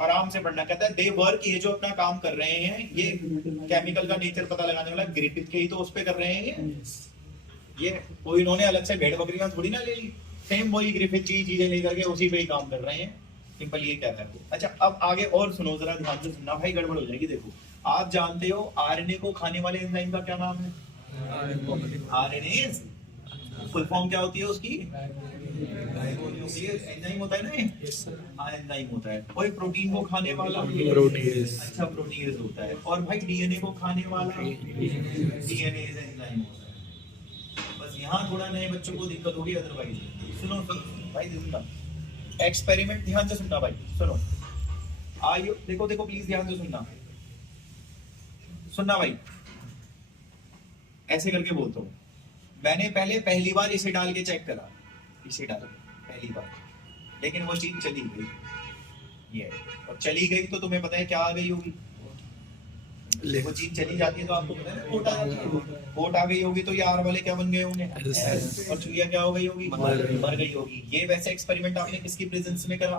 आराम से पढ़ना। कहता है दे वर्क, ये जो अपना काम कर रहे हैं, ये केमिकल का नेचर पता लगाने वाला ग्रिफिथ के ही तो उस पे कर रहे हैं ये कोई इन्होंने अलग से भेड़ बकरियां थोड़ी ना ले ली, सेम वही ग्रिफिथ की चीजें लेकर के उसी पे ही काम कर रहे हैं। सिंपल ये कह रहा है। अच्छा अब आगे और सुनो, जरा ध्यान से सुनना भाई, गड़बड़ हो जाएगी। देखो आप जानते हो आरएनए को खाने वाले एंजाइम का क्या नाम है? आरएनएज। फुल फॉर्म क्या होती है उसकी? एंजाइम होता है ना, हाँ एंजाइम होता है। कोई प्रोटीन को खाने वाला प्रोटीज। अच्छा प्रोटीज होता है। और भाई डीएनए को खाने वाला डीएनएज एंजाइम होता है। बस यहाँ थोड़ा नए बच्चों को दिक्कत होगी, अदरवाइज सुनो भाई सुनना, एक्सपेरिमेंट ध्यान से सुनना भाई, सुनो आइयो, देखो देखो प्लीज ध्यान से सुनना भाई, ऐसे करके बोलता हूँ। मैंने पहली बार इसे डाल के चेक करा, इसे डाल पहली बार, लेकिन वो चीज चली गई ये, और चली गई तो तुम्हें पता है क्या आ गई होगी? वो चीज चली जाती है तो आपको पता है ना, कोट आ जाती है। कोट आ गई होगी तो ये आर वाले क्या बन गए होंगे? और चुईया क्या हो गई होगी? मर गई होगी। ये वैसे एक्सपेरिमेंट आपने किसकी प्रेजेंस में करा?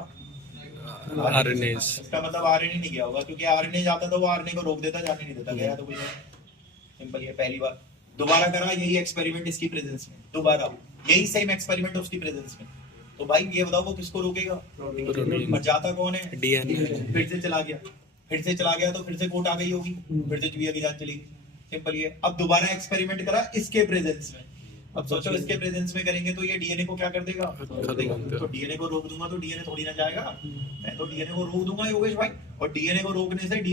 आरएनए। इसका मतलब आरएनए नहीं गया होगा, क्योंकि आरएनए जाता तो वो आरएनए को रोक देता, जाने नहीं देता। गया तो कोई सिंपल, ये पहली बार। दोबारा करा यही एक्सपेरिमेंट इसकी प्रेजेंस में, दोबारा यही सेम एक्सपेरिमेंट उसकी प्रेजेंस में, तो भाई ये बताओ वो किसको रोकेगा? और जाता कौन है? डीएनए। फिर से चला गया, फिर से चला गया तो फिर से कोट आ गई होगी, फिर से चुईया की जान चली। सिंपल ये। अब दोबारा एक्सपेरिमेंट करा इसके प्रेजेंस में, अब सोचो इसके प्रेजेंस में करेंगे तो ये डीएनए को क्या कर देगा? तो डीएनए को रोक दूंगा तो डीएनए थोड़ी ना जाएगा, मैं तो डीएनए को रोक दूंगा योगेश भाई। और डीएनए को रोकने से मैं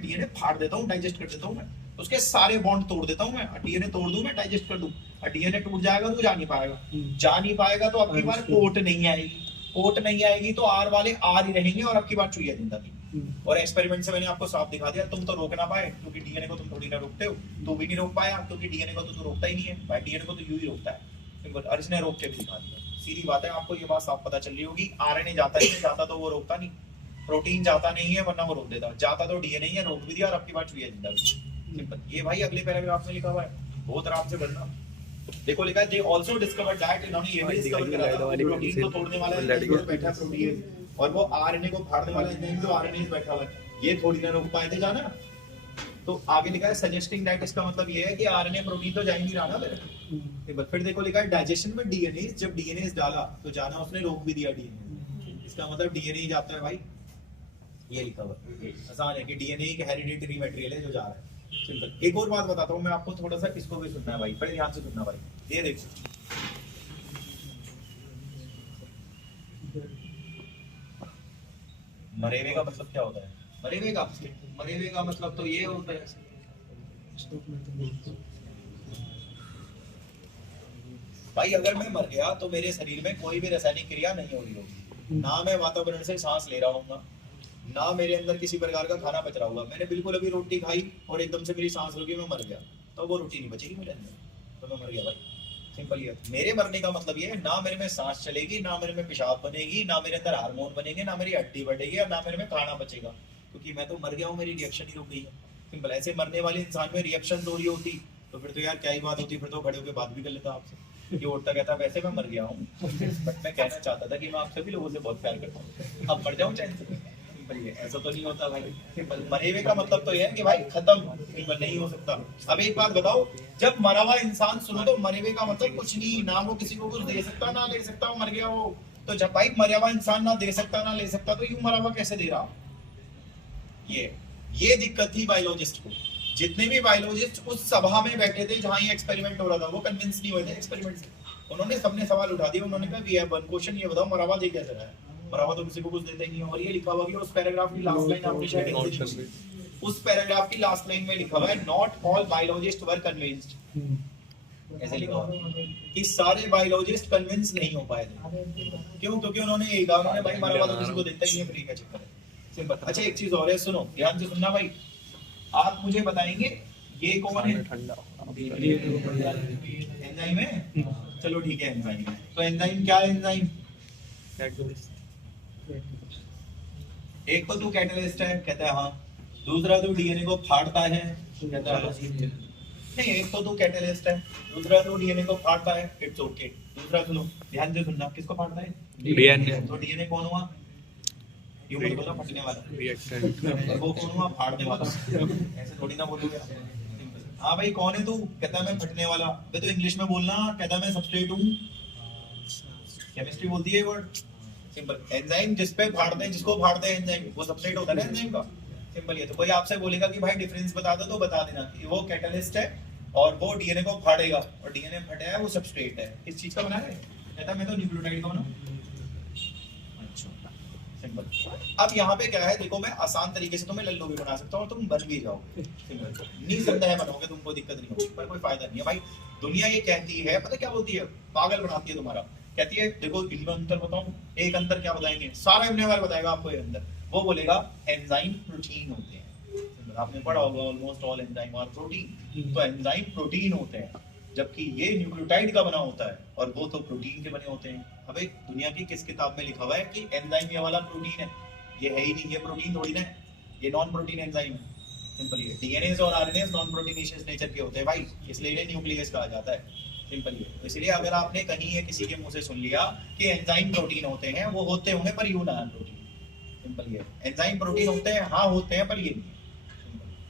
डीएनए फाड़ देता हूँ, डाइजेस्ट कर देता हूँ मैं, उसके सारे बॉन्ड तोड़ देता हूँ मैं। डीएनए तोड़ दूं मैं, डाइजेस्ट कर दूं, और डीएनए टूट जाएगा तो जा नहीं पाएगा तो अब की बार कोट नहीं आएगी। कोट नहीं आएगी तो आर वाले आर ही रहेंगे और अब की बार चुईया जिंदा थी। और एक्सपेरिमेंट से मैंने आपको साफ दिखा दिया, तुम तो रोक ना पाए क्योंकि डीएनए को तुम थोड़ी ना रोकते हो, तो भी नहीं रोक पाया क्योंकि डीएनए को तो रोकता ही नहीं है भाई, डीएनए को तो यूं ही रोकता है। और इसने रोक के भी दिखा दिया, सीधी बात है। आपको ये बात साफ पता चल रही होगी, आरएनए जाता ही नहीं, जाता तो वो रोकता नहीं, प्रोटीन जाता नहीं है वरना वो रोक देता, जाता तो डीएनए ही है, रोक भी दिया और अब की बार चुईया जिंदा भी। सिंपल। ये भाई अगले पैराग्राफ में लिखा हुआ है, बहुत आराम से पढ़ना। देखो लिखा है दे आल्सो डिस्कवर्ड दैट, इन्होंने ये भी डिस्कवर करा था प्रोटीन को तोड़ने वाला एंजाइम बैठा प्रोटीन, और वो आरएनए को फाड़ने वाला एंजाइम जो आरएनए बैठा हुआ है, ये थोड़ी ना रोक पाए थे जाना। तो आगे लिखा है सजेस्टिंग दैट, इसका मतलब ये है कि आरएनए प्रोटीन तो जा ही नहीं रहा ना मेरे। फिर देखो लिखा है डाइजेशन में डीएनए, जब डीएनए डाला तो जाना उसने रोक भी दिया डीएनए, इसका मतलब डीएनए ही जाता है भाई, ये लिखा हुआ है। आसान है कि डीएनए एक हेरिडिटरी मटेरियल है जो जा रहा है। सिंपल। एक और बात बताता हूँ मैं आपको, थोड़ा सा इसको भी सुनना है भाई, बड़े ध्यान से सुनना भाई। ये देखो मरेवे का मतलब क्या होता है? मरेवे का मतलब तो ये होता है, भाई अगर मैं मर गया तो मेरे शरीर में कोई भी रासायनिक क्रिया नहीं हो रही होगी, ना मैं वातावरण से सांस ले रहा हूँ, ना मेरे अंदर किसी प्रकार का खाना बच रहा होगा। मैंने बिल्कुल अभी रोटी खाई और एकदम से मेरी सांस रुकी, मैं मर गया, तो वो रोटी नहीं बचेगी मेरे अंदर, तो मैं मर गया भाई। सिंपल ये। मेरे मरने का मतलब ये है, ना मेरे में सांस चलेगी, ना मेरे में पेशाब बनेगी, ना मेरे अंदर हार्मोन बनेंगे, ना मेरी हड्डी बढ़ेगी और ना मेरे में खाना बचेगा, क्योंकि मैं तो मर गया हूँ, मेरी रिएक्शन ही रुक गई है। सिंपल। ऐसे मरने वाले इंसान में रिएक्शन हो रही होती तो फिर तो यार क्या ही बात होती, फिर तो खड़े होकर बात भी कर लेता आपसे। ये उठता कहता वैसे मैं मर गया हूँ, बट मैं कहना चाहता था कि मैं आप सभी लोगों से बहुत प्यार करता हूँ, अब मर जाऊँ चैन से। ऐसा तो नहीं होता भाई। सिंपल। मरे हुए का मतलब तो ये है कि भाई खत्म, सिंपल नहीं हो सकता। अब एक बात बताओ, जब मरा हुआ इंसान सुनो तो मरे हुए का मतलब कुछ नहीं, ना वो किसी को कुछ दे सकता ना ले सकता, मर गया वो तो। जब भाई मरा हुआ इंसान ना दे सकता ना ले सकता तो यूं मरा हुआ कैसे दे रहा? ये दिक्कत थी बायोलॉजिस्ट को। जितने भी बायोलॉजिस्ट उस सभा में बैठे थे जहां ये एक्सपेरिमेंट हो रहा था, वो कन्विंस नहीं हुए थे एक्सपेरिमेंट से। उन्होंने सबने सवाल उठा दिया, उन्होंने कहा वी हैव वन क्वेश्चन, ये बताओ मरा हुआ दे कैसे रहा है? मरा हुआ तो किसी को कुछ देता ही नहीं। और ये लिखा हुआ कि उस पैराग्राफ की लास्ट लाइन आपने शायद उस पैराग्राफ की लास्ट लाइन में लिखा हुआ है not all biologist were convinced. ऐसे लिखा हुआ कि सारे बायोलॉजिस्ट कन्विंस नहीं हो पाए थे। क्यों? क्योंकि उन्होंने ये कहा, उन्होंने भाई मरा हुआ तो किसी को देता ही नहीं है, फ्री का चक्कर है। सिंपल। अच्छा एक चीज और है, सुनो ध्यान से सुनना भाई, आप मुझे बताएंगे ये कौन है? एंजाइम है। चलो ठीक है एंजाइम है, तो एंजाइम क्या है? एंजाइम एक तो तू कैटलिस्ट है, कहता है हाँ। दूसरा तू डीएनए को फाड़ता है, कहता है नहीं। एक तो तू कैटलिस्ट है, दूसरा तू डीएनए को फाड़ता है, इट्स ओके। दूसरा सुनो, ध्यान से सुनना, किसको फाड़ना है? डीएनए तो डीएनए कौन हुआ? यूं मत बोलो फटने वाला, रिएक्टेंट और वो कौन हुआ? फाड़ने वाला। ऐसे थोड़ी ना बोलोगे आप। हाँ भाई कौन है तू? कहता मैं फटने वाला। बे तो इंग्लिश में बोलना, कहता मैं सबस्ट्रेट हूँ। केमिस्ट्री बोलती है वर्ड सिंपल। एंजाइम जिस पे फाड़ते हैं, जिसको फाड़ते हैं एंजाइम, वो सबस्ट्रेट होता है ना एंजाइम का। सिंपल ये। तो कोई आपसे बोलेगा कि भाई डिफरेंस बता दो, तो बता देना कि वो कैटलिस्ट है और वो डीएनए को फाड़ेगा, और डीएनए फटा है वो सबस्ट्रेट है। किस चीज का बना है? कहता मैं तो न्यूक्लियोटाइड का बनाऊं। अच्छा सिंपल। अब यहाँ पे क्या है देखो, मैं आसान तरीके से तुम्हें लल्लू भी बना सकता हूँ और तुम बन भी जाओगे। सिंपल। निसंदेह बनोगे, तुमको दिक्कत नहीं होगी, पर कोई फायदा नहीं है भाई। दुनिया ये कहती है, पता क्या बोलती है? पागल बनाती है तुम्हारा। कहती है देखो इनमें अंतर बताऊं। एक अंतर क्या बताएंगे? सारा इब्ने वाल बताएगा आपको ये अंतर। वो बोलेगा एंजाइम प्रोटीन होते हैं। आपने पढ़ा होगा ऑलमोस्ट ऑल एंजाइम और प्रोटीन। तो एंजाइम प्रोटीन होते हैं, जबकि ये न्यूक्लियोटाइड का बना होता है और वो तो प्रोटीन के बने होते हैं। अबे दुनिया की किस किताब में लिखा हुआ है कि एंजाइम ये वाला प्रोटीन है? ये है ही नहीं, ये प्रोटीन थोड़ी ना है, ये नॉन प्रोटीन एंजाइम है। सिंपल ये। डीएनए और आरएनए नॉन प्रोटीनेशियस नेचर के होते हैं भाई, इसलिए इन्हें न्यूक्लियस कहा जाता है। सिंपल ये। तो इसलिए अगर आपने कहीं ये किसी के मुंह से सुन लिया कि एंजाइम प्रोटीन होते हैं, वो होते होंगे पर यूं ना प्रोटीन। सिंपल ये। एंजाइम प्रोटीन होते हैं, हाँ होते हैं, पर ये नहीं।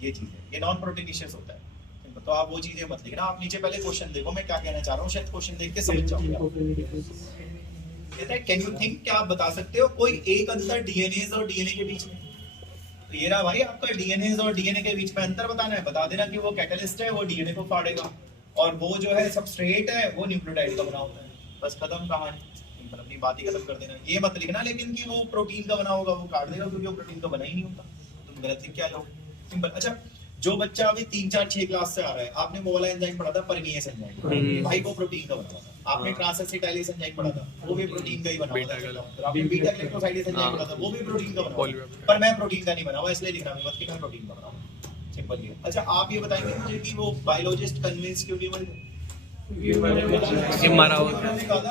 ये चीज है, ये नॉन प्रोटीनेशियस होता है। तो आप वो चीजें मत लिखना। आप नीचे पहले क्वेश्चन देखो मैं क्या कहना चाह रहा हूँ, शायद क्वेश्चन देख के समझ जाओगे। कहता है कैन यू थिंक, क्या आप बता सकते हो कोई एक अंतर डीएनए और डीएनए के बीच में? तो ये रहा भाई आपका डीएनए और डीएनए के बीच में अंतर बताना है। बता देना कि वो कैटलिस्ट है, वो डीएनए को फाड़ेगा, और वो जो है सबस्ट्रेट है, वो न्यूक्लियोटाइड का बना होता है। बस खत्म कहानी। सिंपल। अपनी बात ही खत्म कर देना। ये मत लिखना लेकिन कि वो प्रोटीन का बना होगा, वो काट देगा, क्योंकि वो प्रोटीन का बना ही नहीं होता। तुम गलत लिख के आ जाओ। सिंपल। अच्छा, जो बच्चा अभी 3, 4, 6 क्लास से आ रहा है, आपने वो वाला एंजाइम पढ़ा था परमीएस एंजाइम, भाई वो प्रोटीन का बना था। आपने ट्रांसएसिटाइलेज एंजाइम पढ़ा था, वो भी प्रोटीन का ही बना था। आपने बीटा ग्लाइकोसाइडेज एंजाइम पढ़ा था, वो भी प्रोटीन का बना था। पर मैं प्रोटीन का नहीं बना हुआ, इसलिए लिख रहा हूं मत कि मैं प्रोटीन का बना हूं। सिंपल ये। अच्छा, आप ये बताएंगे मुझे कि वो बायोलॉजिस्ट कन्विंस क्यों नहीं बने? ये मरा हुआ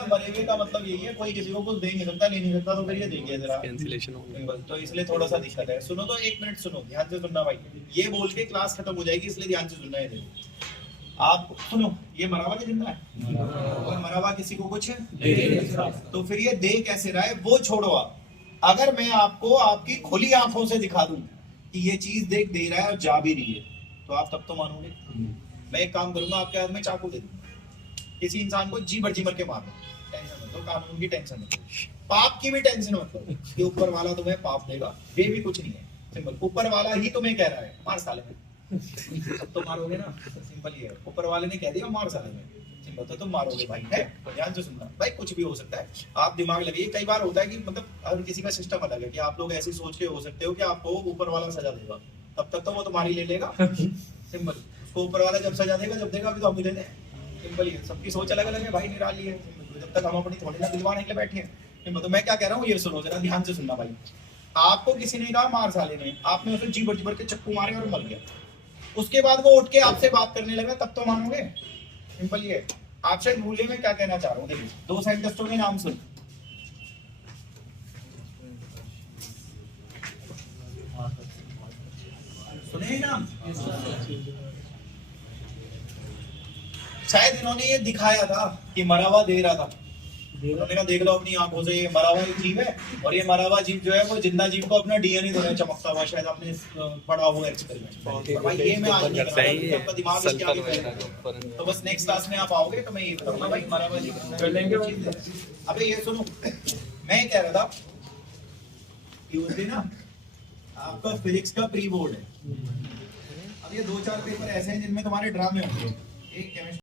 मरे हुए का मतलब यही है, कोई किसी को कुछ दे नहीं सकता, ले नहीं सकता, तो फिर ये देंगे जरा कैंसिलेशन हो गया। तो इसलिए थोड़ा सा दिक्कत है। सुनो तो 1 मिनट सुनो, ध्यान से सुनना भाई। ये बोल के क्लास खत्म हो जाएगी, इसलिए ध्यान से सुनना है। देखो आप सुनो, ये मरा हुआ जिंदा है, और मरा हुआ किसी को कुछ तो फिर ये दे कैसे रहा है वो छोड़ो। आप अगर मैं आपको आपकी खुली आंखों से दिखा दूं कि ये चीज देख दे रहा है और जा भी रही है, तो आप तब तो मानोगे। मैं एक काम करूंगा, आपके हाथ में चाकू दे दूंगा, किसी इंसान को जी भर के मार दो, टेंशन मत लो, कानून की टेंशन मत लो, पाप की भी टेंशन मत लो कि ऊपर वाला तुम्हें पाप देगा, ये भी कुछ नहीं है। सिंपल। ऊपर वाला ही तुम्हें कह रहा है मार साले में, तब तो मारोगे ना। सिंपल ये है, ऊपर वाले ने कह दिया मार साले में, सिंपल, तो तुम मारोगे भाई। है ध्यान से सुनना भाई, कुछ भी हो सकता है, आप दिमाग लगाइए। कई बार होता है कि मतलब हर किसी का सिस्टम अलग है, कि आप लोग ऐसी सोच के हो सकते हो कि आपको ऊपर वाला सजा देगा, तब तक तो वो तुम्हारी ले लेगा। सिंपल। उसको ऊपर वाला जब सजा देगा, जब देगा अभी तो हम ही दे दें। सिंपल ही है। सबकी सोच अलग अलग है भाई, निराली है। जब तक हम अपनी थोड़ी ना दिलवाने के लिए बैठे हैं। तो मैं क्या कह रहा हूँ, ये सुनो जरा, ध्यान से सुनना भाई। आपको किसी ने कहा मार साले ने, आपने उसे जी भर के चक्कू मारे और मर गया। उसके बाद वो उठ के आपसे बात करने लगा, तब तो मानोगे। सिंपल ये। आप शायद भूलिए मैं क्या कहना चाह रहा हूँ। देखिए 2 साइंटिस्टों के नाम सुन, सुने नाम? शायद इन्होंने ये दिखाया था कि मरा हुआ दे रहा था। उन्होंने कहा देख लो अपनी आंखों से, ये मरा हुआ जीव है, और ये मरा हुआ जीव जो है वो जिंदा जीव को अपना डीएनए दे रहा है चमकता हुआ। शायद आपने पढ़ा हुआ एक्सपेरिमेंट। भाई ये मैं आज नहीं कर रहा हूं, आपका दिमाग इसके आगे फैल। तो बस नेक्स्ट क्लास में आप आओगे तो मैं ये बताऊंगा भाई मरा हुआ जीव कर लेंगे। अबे ये सुनो, मैं क्या कह रहा था कि उस दिन ना आपका फिजिक्स का प्री बोर्ड है। अब ये 2-4 पेपर ऐसे हैं जिनमें तुम्हारे ड्रामे होंगे। एक केमिस्ट्री